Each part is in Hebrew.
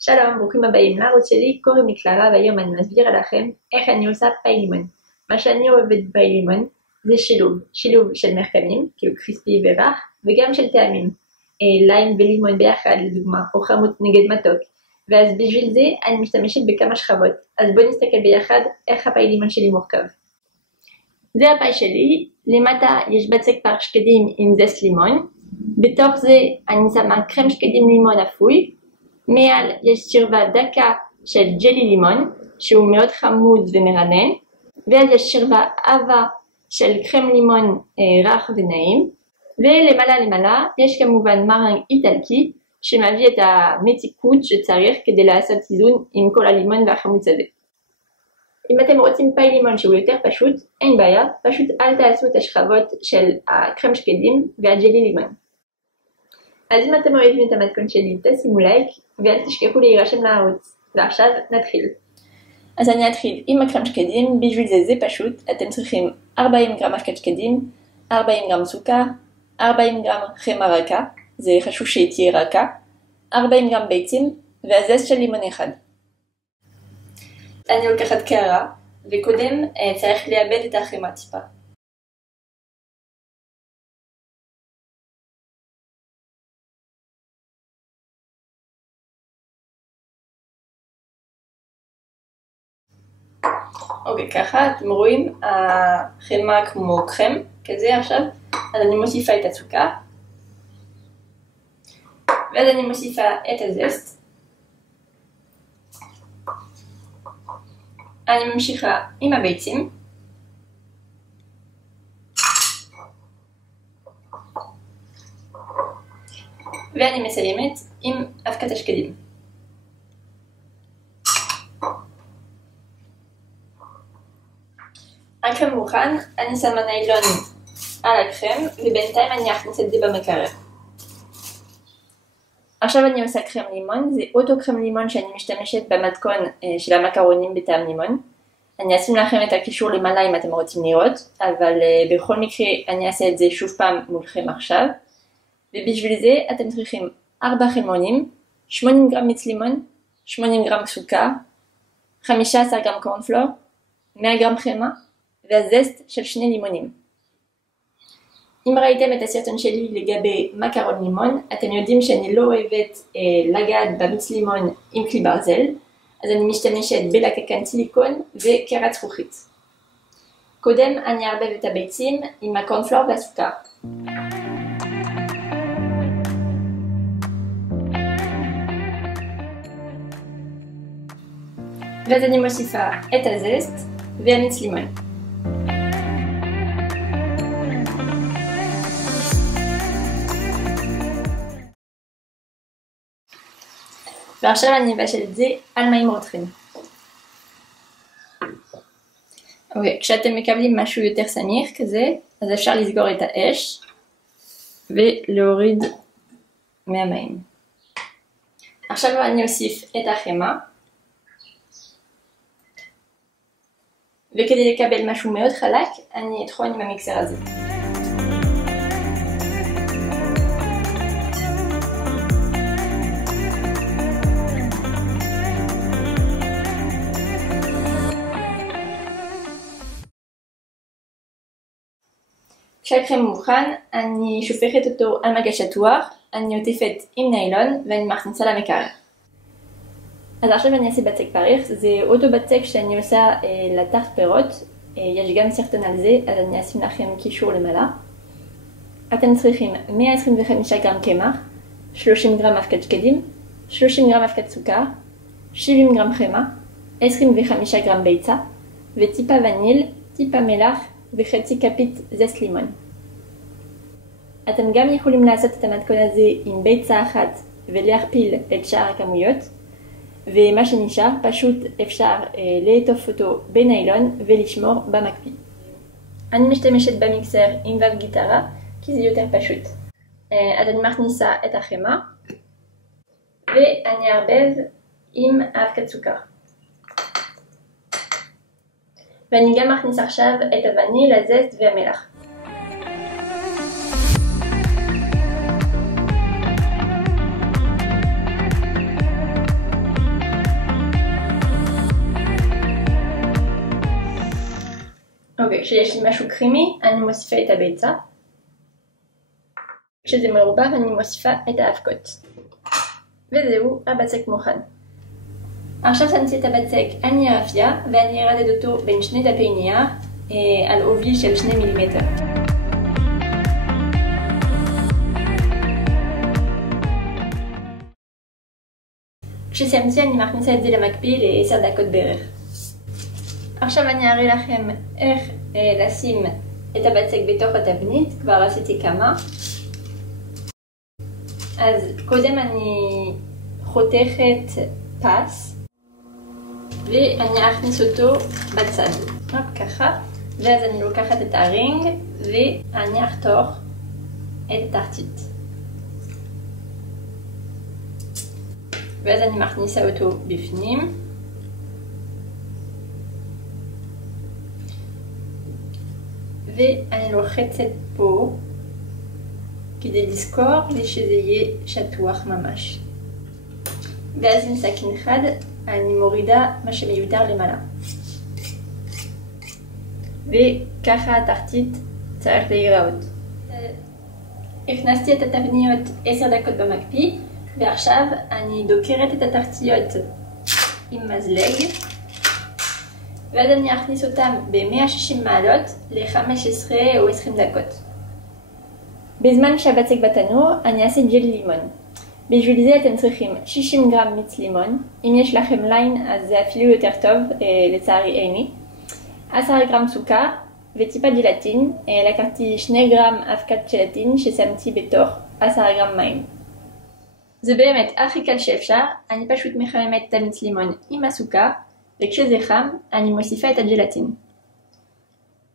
שלום, ברוכים הבאים לערוץ שלי, קוראים לי קלרה והיום אני מסבירה לכם איך אני עושה פאי לימון. מה שאני אוהבת בפאי לימון זה שילוב של מרקמים, כאילו קריספי ורך, וגם של טעמים, ליים ולימון ביחד לדוגמה, או חמוץ נגד מתוק. ואז בשביל זה אני משתמשת בכמה שכבות, אז בואו נסתכל ביחד איך הפאי לימון שלי מורכב. זה הפאי שלי, למטה יש בצק פר שקדים עם זסט לימון, בתוך זה אני שמה קרם שקדים לימון אפוי, מעל יש שכבה דקה של ג'לי לימון שהוא מאוד חמוד ומרנן, ואז יש שכבה עבה של קרם לימון רך ונעים, ולמעלה יש כמובן מרנג איטלקי שמביא את המתיקות שצריך כדי לעשות איזון עם כל הלימון והחמוץ הזה. אם אתם רוצים פאי לימון שהוא יותר פשוט, אין בעיה, פשוט אל תעשו את השכבות של הקרם שקדים והג'לי לימון. אז אם אתם אוהבים את המתכון שלי, תשימו לייק ואל תשכחו להירשם לערוץ. ועכשיו נתחיל. אז אני אתחיל עם הקרם שקדים, בשביל זה פשוט, אתם צריכים 40 גרם אבקת שקדים, 40 גרם סוכר, 40 גרם חמה רכה, זה חשוב שהיא תהיה רכה, 40 גרם ביצים והזסט של לימון אחד. אני לוקחת קערה, וקודם צריך לאבד את החמה טיפה. אוקיי, ככה אתם רואים החמה כמו קרם כזה עכשיו, אז אני מוסיפה את הסוכר ואז אני מוסיפה את הזסט, אני ממשיכה עם הביצים ואני מסיימת עם אבקת השקדים. הקרם מוכן, אני שמה ניילון על הקרם ובינתיים אני אכניס את זה במקרר. עכשיו אני עושה קרם לימון, זה אותו קרם לימון שאני משתמשת במתכון של המקרונים בטעם לימון. אני אשים לכם את הקישור למעלה אם אתם רוצים לראות, אבל בכל מקרה אני אעשה את זה שוב פעם מולכם עכשיו. ובשביל זה אתם צריכים 4 חימונים, 80 גרם מיץ לימון, 80 גרם סוכר, 15 גרם קורנפלור, 100 גרם חמה, והזסט של 2 לימונים. אם ראיתם את הסרטון שלי לגבי מקרון לימון, אתם יודעים שאני לא אוהבת לגעת במיץ לימון עם כלי ברזל, אז אני משתמשת בלקקן סיליקון וקערת זכוכית. קודם אני אערבב את הביצים עם הקורנפלור והסוכר. ואז אני מוסיפה את הזסט והמיץ לימון. ועכשיו אני אבשל את זה על מים רותחים. אוקיי, כשאתם מקבלים משהו יותר סמיך כזה, אז אפשר לסגור את האש ולהוריד מהמים. עכשיו אני אוסיף את החמה, וכדי לקבל משהו מאוד חלק, אני אטחון עם המיקסר הזה. כשהקרם מוכן, אני שופכת אותו על מגש שטוח, אני עוטפת עם ניילון ואני מכניסה למקרר. אז עכשיו אני אעשה בצק פריך, זה אותו בצק שאני עושה לטרט פירות, יש גם סרטון על זה, אז אני אשים לכם קישור למעלה. אתם צריכים 125 גרם קמח, 30 גרם אבקת שקדים, 30 גרם אבקת סוכר, 70 גרם חמה, 25 גרם ביצה, וטיפה וניל, טיפה מלח וחצי כפית זסט לימון. אתם גם יכולים לעשות את המתכון הזה עם ביצה אחת ולהכפיל את שאר הכמויות, ומה שנשאר פשוט אפשר לעטוף אותו בניילון ולשמור במקפיא. אני משתמשת במיקסר עם וו גיטרה כי זה יותר פשוט. אז אני מכניסה את החמה ואני אערבב עם אבקת סוכר. ואני גם מכניס עכשיו את הווניל, הזסט והמלח. וכשיש לי משהו קרימי, אני מוסיפה את הביצה. כשזה מרובב, אני מוסיפה את האבקות. וזהו, הבצק מוכן. עכשיו שמתי את הבצק על נייר אפייה, ואני ארדד אותו בין שני דפי נייר על עובי של 2 מילימטר. כשסיימתי אני מכניסה את זה למקפיא ל10 דקות בערך. עכשיו אני אראה לכם איך לשים את הבצק בתוך התבנית, כבר עשיתי כמה. אז קודם אני חותכת פס ואני אכניס אותו בצד, ככה, ואז אני לוקחת את הרינג ואני אחתוך את התחתית. ואז אני מכניסה אותו בפנים. ואני לוחצת פה כדי לזכור שזה יהיה שטוח ממש. ואז עם סכין חד אני מורידה מה שמיותר למעלה. וככה התחתית צריך להיראות. הכנסתי את התבניות 10 דקות במקפיא, ועכשיו אני דוקרת את התחתיות עם מזלג, ואז אני אכניס אותם ב-160 מעלות ל-15 או 20 דקות. בזמן שהבצק בתנור אני אעשה ג'ל לימון. בשביל זה אתם צריכים 60 גרם מיץ לימון, אם יש לכם ליין אז זה אפילו יותר טוב, לצערי אין לי. 10 גרם סוכר וטיפה ג'לטין, לקחתי 2 גרם אבקת ג'לטין ששמתי בתוך 10 גרם מים. זה באמת הכי קל שאפשר, אני פשוט מחממת את המיץ לימון עם הסוכר, וכשזה חם אני מוסיפה את הג'לטין.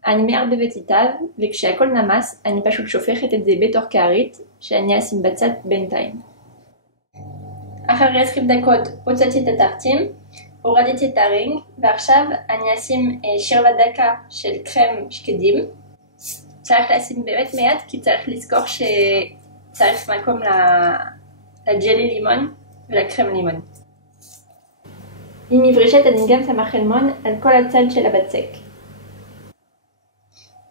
אני מערבבת איתה, וכשהכל נמס אני פשוט שופכת את זה בתוך כרית שאני אשים בצד בינתיים. אחרי 20 דקות הוצאתי את התחתים, הורדתי את הרינג, ועכשיו אני אשים שרבט דקה של קרם שקדים. צריך לשים באמת מעט כי צריך לזכור שצריך מקום לג'לי לימון ולקרם לימון. עם מברשת אני גם שמה חלמון על כל הצד של הבצק.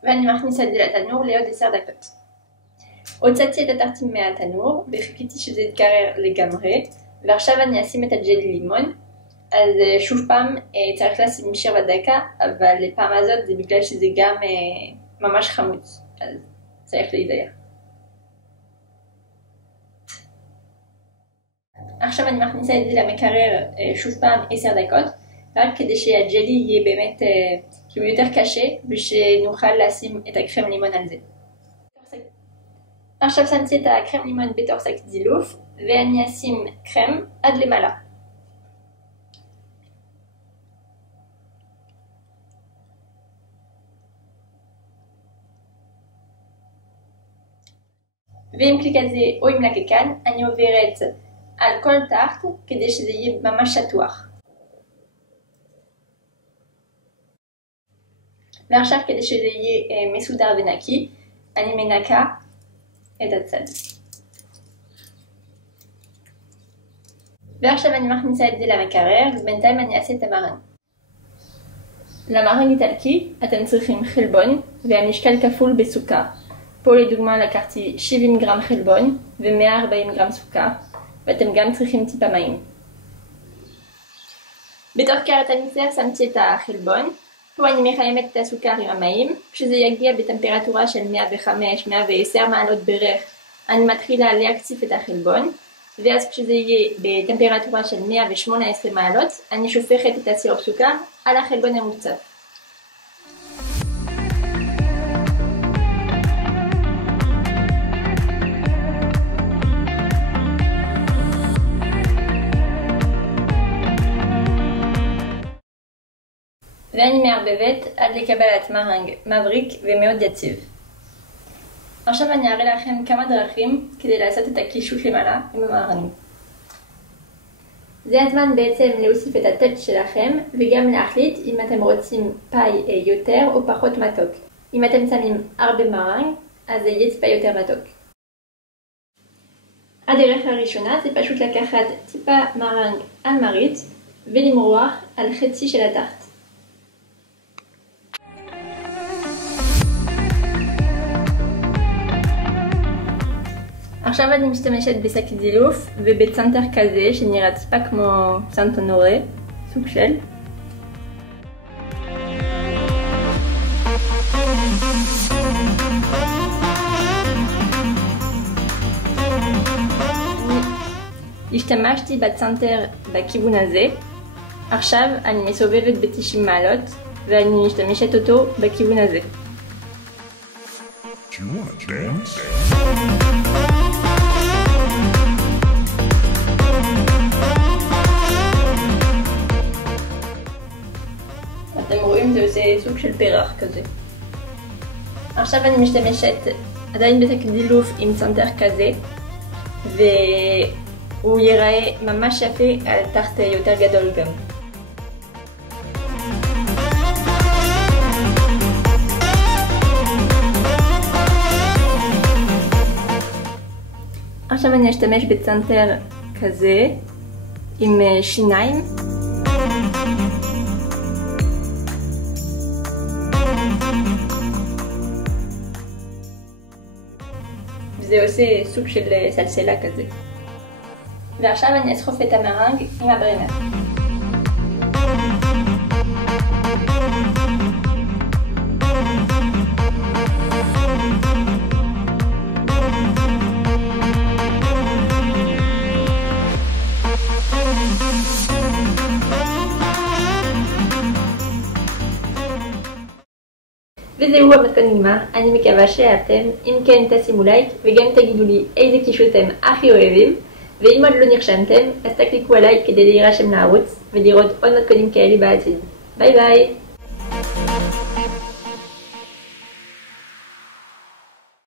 ואני מכניסה את זה לתנור לעוד 10 דקות. הוצאתי את התחתים מהתנור וחיכיתי שזה יתקרר לגמרי, ועכשיו אני אשים את הג'לי לימון. אז שוב פעם צריך לשים שרבט דקה, אבל לפעם הזאת זה בגלל שזה גם ממש חמוץ, אז צריך להיזהר. עכשיו אני מכניסה את זה למקרר שוב פעם 10 דקות, רק כדי שהג'לי יהיה באמת יותר קשה ושנוכל לשים את הקרם לימון על זה. עכשיו שמתי את הקרם לימון בתוך שק דילוף ואני אשים קרם עד למעלה. ועם קליק הזה או עם לקקן אני עוברת על כל תחת כדי שזה יהיה ממש שטוח. ועכשיו כדי שזה יהיה מסודר ונקי, אני מנקה את הצד. ועכשיו אני מכניסה את זה למקרר, ובינתיים אני אעשה את המרנג. למרנג איטלקי אתם צריכים חלבון והמשקל כפול בסוכר. פה לדוגמה לקחתי 70 גרם חלבון ו-140 גרם סוכר, ואתם גם צריכים טיפה מים. בתוך קערת המיקסר שמתי את החלבון, פה אני מחממת את הסוכר עם המים, כשזה יגיע בטמפרטורה של 105-110 מעלות בערך, אני מתחילה להקציף את החלבון, ואז כשזה יהיה בטמפרטורה של 118 מעלות, אני שופכת את הסירופ סוכר על החלבון המוקצף. ואני מערבבת עד לקבלת מרנג מבריק ומאוד יציב. עכשיו אני אראה לכם כמה דרכים כדי לעשות את הקישוט למעלה עם המרנג. זה הזמן בעצם להוסיף את הטאץ' שלכם וגם להחליט אם אתם רוצים פאי יותר או פחות מתוק. אם אתם שמים הרבה מרנג אז זה יהיה טיפה יותר מתוק. הדרך הראשונה זה פשוט לקחת טיפה מרנג על מריץ ולמרוח על חצי של התחת. עכשיו אני משתמשת בשקית דילוף ובצנטר כזה שנראה טיפה כמו סנט אונורי, סוג של. השתמשתי בצנטר בכיוון הזה. עכשיו אני מסובבת ב-90 מעלות ואני משתמשת אותו בכיוון הזה. אתם רואים, זה עושה סוג של פרח כזה. עכשיו אני משתמשת עדיין בשקית דילוף עם צנטר כזה, והוא ייראה ממש יפה על תחת יותר גדול גם. עכשיו אני אשתמש בצנטר כזה עם שיניים. זה עושה סוג של סלסלה כזה. ועכשיו אני אסחוף את המרנג עם הברנר. וזהו המתכון נגמר, אני מקווה שאהבתם. אם כן תשימו לייק וגם תגידו לי איזה קישוט אתם הכי אוהבים, ואם עוד לא נרשמתם אז תקליקו עליי כדי להירשם לערוץ ולראות עוד מתכונים כאלה בעתיד. ביי ביי!